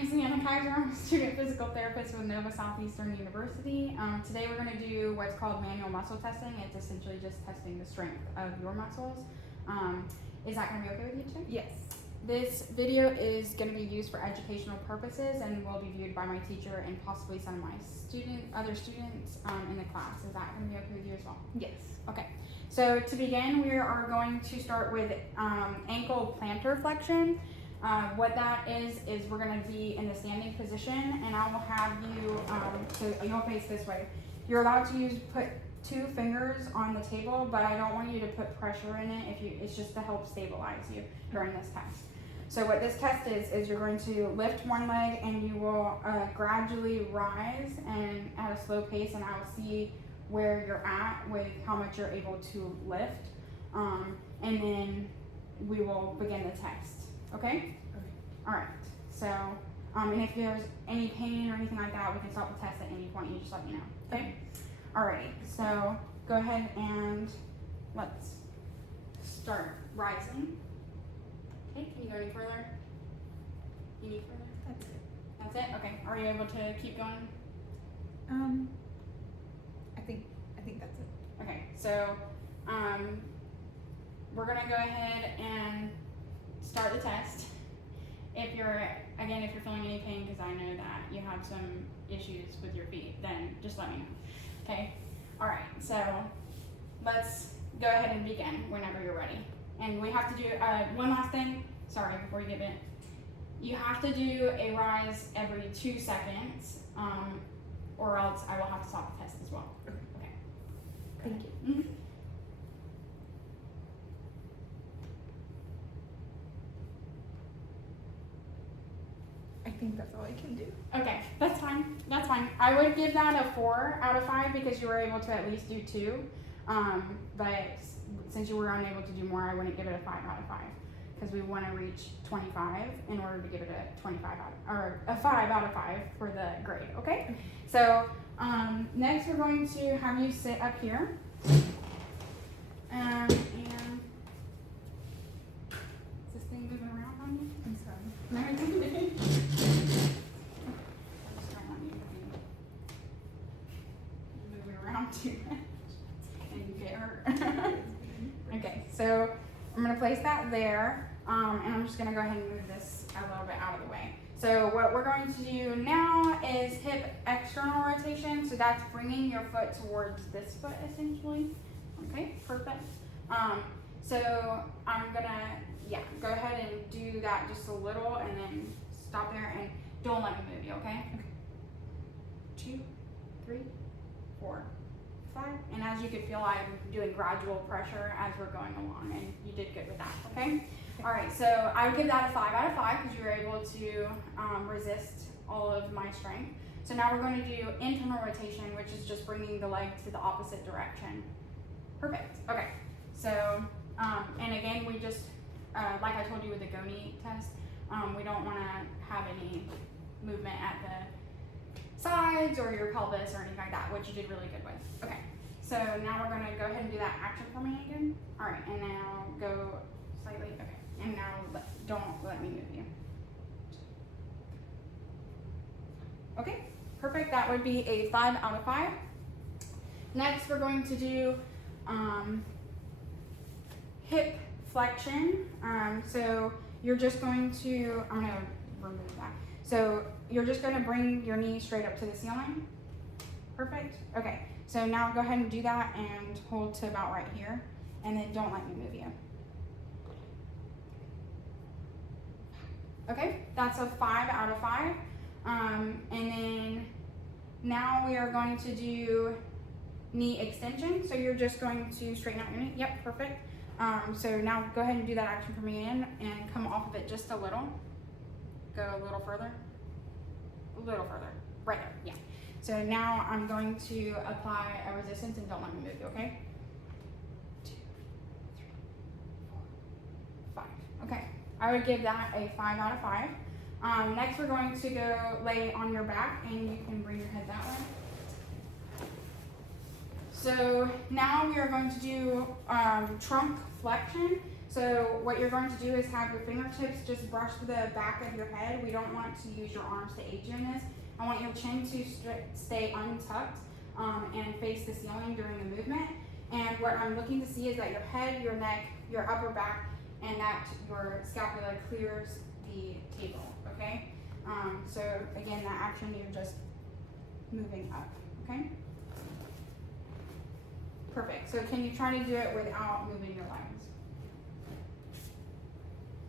name's Leanna Kaiser. I'm a student physical therapist with Nova Southeastern University. Today we're going to do what's called manual muscle testing. It's essentially just testing the strength of your muscles. Is that going to be okay with you today? Yes. This video is going to be used for educational purposes and will be viewed by my teacher and possibly some of my other students in the class. Is that going to be okay with you as well? Yes. Okay. So to begin, we are going to start with ankle plantar flexion. What that is we're going to be in the standing position, and I will have you, so you'll face this way. You're allowed to put 2 fingers on the table, but I don't want you to put pressure in it. It's just to help stabilize you during this test. So what this test is you're going to lift one leg and you will gradually rise and at a slow pace, and I will see where you're at with how much you're able to lift, and then we will begin the test. Okay? Okay. All right. So, and if there's any pain or anything like that, we can stop the test at any point. You just let me know. Okay? Alrighty. So go ahead and let's start rising. Okay. Can you go any further? You need further? That's it. That's it? Okay. Are you able to keep going? I think that's it. Okay. So, we're gonna go ahead and start the test. If you're feeling any pain, because I know that you have some issues with your feet, then just let me know. Okay? Alright, so let's go ahead and begin whenever you're ready. And we have to do one last thing. Sorry, before you get in. You have to do a rise every 2 seconds, or else I will have to stop the test as well. Okay. Okay. Thank you. Mm-hmm. I think that's all I can do. Okay, that's fine. That's fine. I would give that a 4 out of 5 because you were able to at least do 2. But since you were unable to do more, I wouldn't give it a 5 out of 5 because we want to reach 25 in order to give it a 5 out of 5 for the grade. Okay. So next we're going to have you sit up here. And is this thing moving around on you? I'm sorry. No, it's okay. Moving around too much and you get hurt. Okay, so I'm going to place that there, and I'm just going to go ahead and move this a little bit out of the way. So what we're going to do now is hip external rotation. So that's bringing your foot towards this foot essentially. Okay, perfect. So I'm going to go ahead and do that just a little and then stop there and don't let me move you, okay? Okay. 2, 3, 4, 5. And as you can feel, I'm doing gradual pressure as we're going along, and you did good with that, okay? All right, so I would give that a 5 out of 5 because you were able to resist all of my strength. So now we're going to do internal rotation, which is just bringing the leg to the opposite direction. Perfect. Okay. So, and again, we just, like I told you with the GONI test, we don't want to have any movement at the sides or your pelvis or anything like that, which you did really good with. Okay. So now we're going to go ahead and do that action for me again. All right. And now go slightly. Okay. And now don't let me move you. Okay. Perfect. That would be a 5 out of 5. Next, we're going to do hip flexion. So you're just going to, I'm going to remove that. So you're just going to bring your knee straight up to the ceiling. Perfect. Okay. So now go ahead and do that and hold to about right here. And then don't let me move you. Okay. That's a 5 out of 5. And then now we are going to do knee extension. So you're just going to straighten out your knee. Yep, perfect. So now go ahead and do that action for me again and come off of it just a little. Go a little further. A little further. Right there. Yeah. So now I'm going to apply a resistance and don't let me move you, okay? 2, 3, 4, 5. Okay. I would give that a 5 out of 5. Next we're going to go lay on your back and you can bring your head that way. So now we are going to do trunk flexion. So what you're going to do is have your fingertips just brush the back of your head. We don't want to use your arms to aid you in this. I want your chin to stay untucked and face the ceiling during the movement. And what I'm looking to see is that your head, your neck, your upper back, and that your scapula clears the table, okay? So again, that action, you're just moving up, okay? Perfect. So can you try to do it without moving your legs?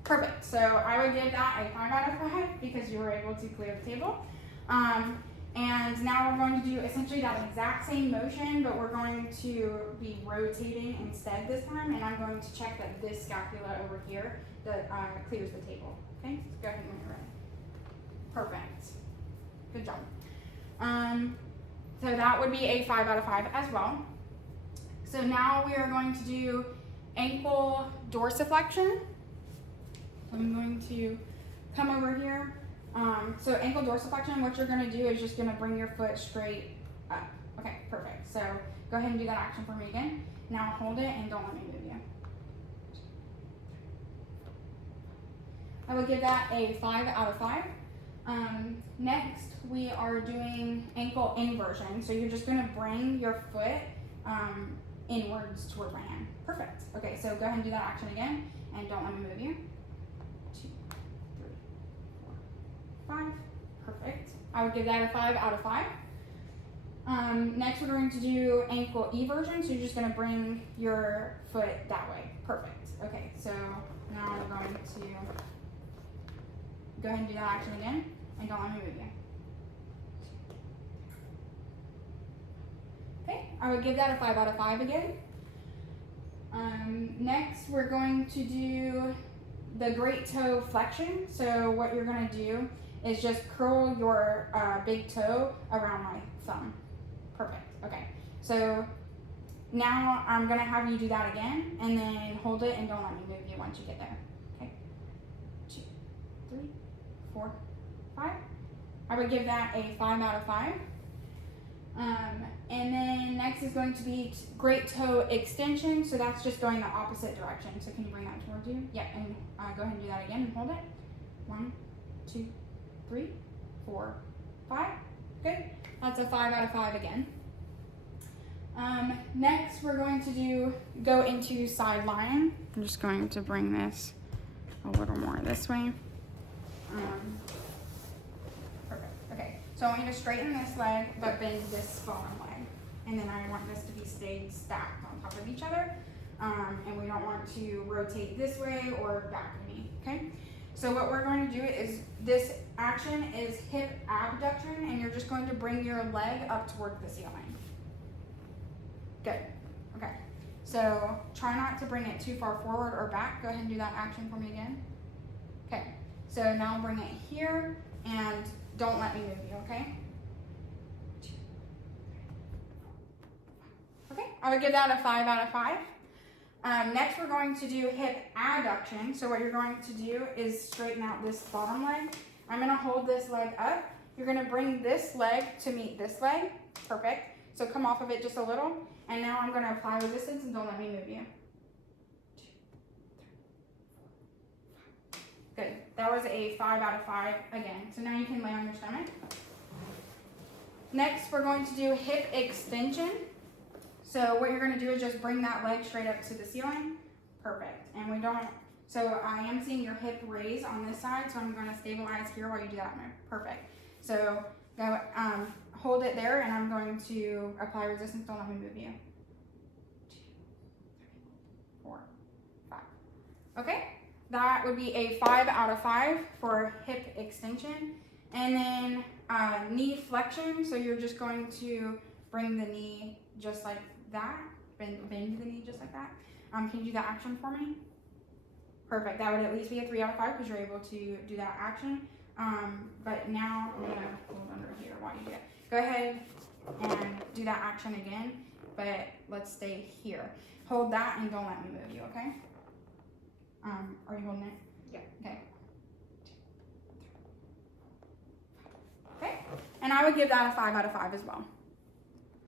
Perfect. So I would give that a 5 out of 5 because you were able to clear the table. And now we're going to do essentially that exact same motion, but we're going to be rotating instead this time, and I'm going to check that this scapula over here that clears the table. Okay, so go ahead when you're ready. Perfect. Good job. So that would be a 5 out of 5 as well. So now we are going to do ankle dorsiflexion. I'm going to come over here. So ankle dorsiflexion, what you're going to do is just going to bring your foot straight up. Okay, perfect. So go ahead and do that action for me again. Now hold it and don't let me move you. I would give that a 5 out of 5. Next, we are doing ankle inversion. So you're just going to bring your foot inwards toward my hand. Perfect. Okay, so go ahead and do that action again, and don't let me move you. 2, 3, 4, 5. Perfect. I would give that a 5 out of 5. Next, we're going to do ankle eversion. So you're just going to bring your foot that way. Perfect. Okay, so now we're going to go ahead and do that action again, and don't let me move you. Okay, I would give that a 5 out of 5 again. Next, we're going to do the great toe flexion. So what you're going to do is just curl your big toe around my thumb. Perfect. Okay, so now I'm going to have you do that again, and then hold it and don't let me move you once you get there. Okay, 2, 3, 4, 5. I would give that a 5 out of 5. And then next is going to be great toe extension. So that's just going the opposite direction. So can you bring that towards you? Yeah, and go ahead and do that again and hold it. 1, 2, 3, 4, 5. Good. That's a 5 out of 5 again. Next, we're going to go into side lying. I'm just going to bring this a little more this way. Perfect. Okay. So I want you to straighten this leg, but bend this bottom leg. And then I want this to be stayed stacked on top of each other. And we don't want to rotate this way or back knee, okay? So what we're going to do is, this action is hip abduction, and you're just going to bring your leg up toward the ceiling. Good, okay. So try not to bring it too far forward or back. Go ahead and do that action for me again. Okay, so now bring it here, and don't let me move you, okay? Okay, I would give that a 5 out of 5. Next, we're going to do hip adduction. So what you're going to do is straighten out this bottom leg. I'm going to hold this leg up. You're going to bring this leg to meet this leg. Perfect. So come off of it just a little. And now I'm going to apply resistance, and don't let me move you. 2, 3, 4, 5. Good. That was a 5 out of 5 again. So now you can lay on your stomach. Next, we're going to do hip extension. So what you're going to do is just bring that leg straight up to the ceiling. Perfect. And we don't, so I am seeing your hip raise on this side, so I'm going to stabilize here while you do that move. Perfect. So go, hold it there, and I'm going to apply resistance. Don't let me move you. 2, 3, 4, 5. Okay. That would be a 5 out of 5 for hip extension. And then knee flexion. So you're just going to bring the knee just like that, bend the knee just like that. Can you do that action for me? Perfect. That would at least be a 3 out of 5 because you're able to do that action. But now I'm gonna hold under here while you do it. Go ahead and do that action again, but let's stay here. Hold that and don't let me move you, okay? Are you holding it? Yeah. Okay. Okay. And I would give that a 5 out of 5 as well.